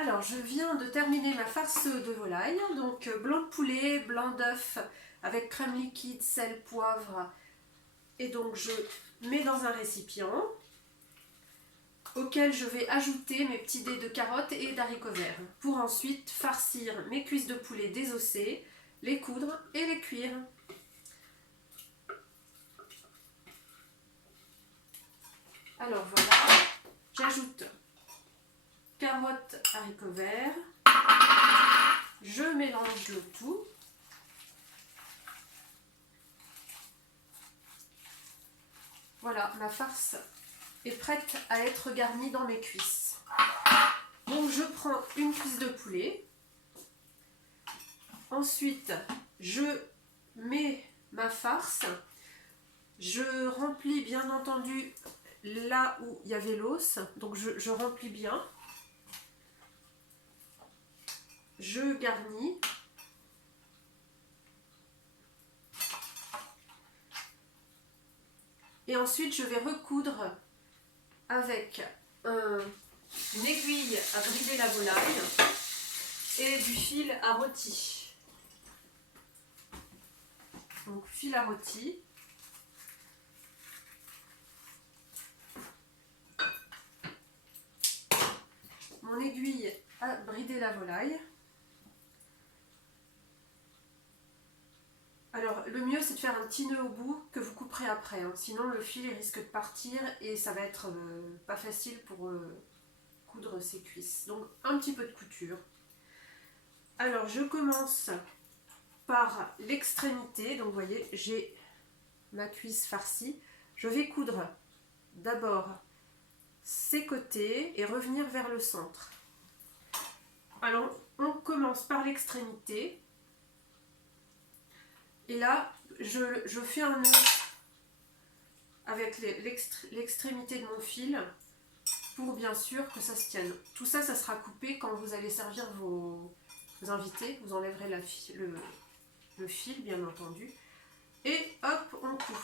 Alors, je viens de terminer ma farce de volaille, donc blanc de poulet, blanc d'œuf avec crème liquide, sel, poivre. Et donc, je mets dans un récipient auquel je vais ajouter mes petits dés de carottes et d'haricots verts pour ensuite farcir mes cuisses de poulet désossées, les coudre et les cuire. Alors voilà, j'ajoute carottes, haricots verts, je mélange le tout. Voilà, ma farce est prête à être garnie dans mes cuisses. Donc je prends une cuisse de poulet. Ensuite, je mets ma farce. Je remplis bien entendu là où il y avait l'os. Donc je remplis bien. Je garnis. Et ensuite, je vais recoudre avec une aiguille à brider la volaille et du fil à rôti. Donc, fil à rôti. Mon aiguille à brider la volaille. Alors, le mieux, c'est de faire un petit nœud au bout que vous couperez après. Hein. Sinon, le fil il risque de partir et ça va être pas facile pour coudre ses cuisses. Donc, un petit peu de couture. Alors, je commence par l'extrémité. Donc, vous voyez, j'ai ma cuisse farcie. Je vais coudre d'abord ces côtés et revenir vers le centre. Alors, on commence par l'extrémité. Et là, je fais un nœud avec l'extrémité de mon fil pour bien sûr que ça se tienne. Tout ça, ça sera coupé quand vous allez servir vos invités. Vous enlèverez le fil, bien entendu. Et hop, on coud.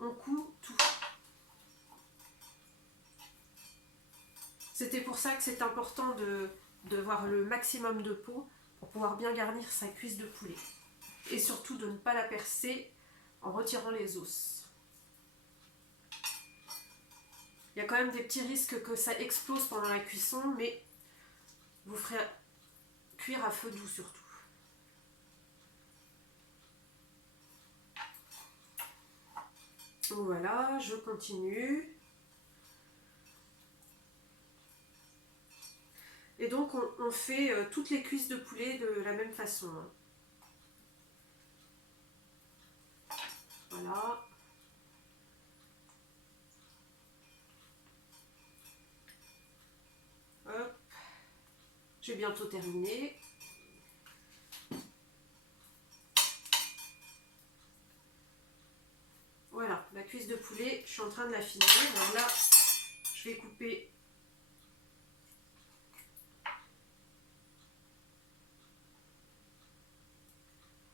On coud tout. C'était pour ça que c'est important de voir le maximum de peau pour pouvoir bien garnir sa cuisse de poulet. Et surtout de ne pas la percer en retirant les os. Il y a quand même des petits risques que ça explose pendant la cuisson, mais vous ferez cuire à feu doux surtout. Voilà, je continue. Et donc on fait toutes les cuisses de poulet de la même façon. Voilà. Hop. J'ai bientôt terminé. Voilà, la cuisse de poulet, je suis en train de la finir. Donc là, je vais couper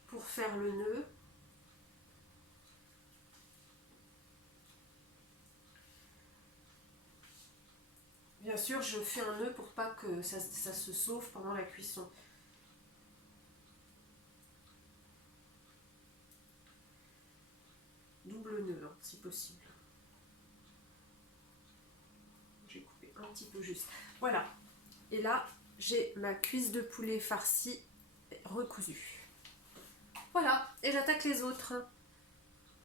pour faire le nœud. Bien sûr, je fais un nœud pour pas que ça se sauve pendant la cuisson. Double nœud, hein, si possible. J'ai coupé un petit peu juste. Voilà. Et là, j'ai ma cuisse de poulet farcie recousue. Voilà, et j'attaque les autres.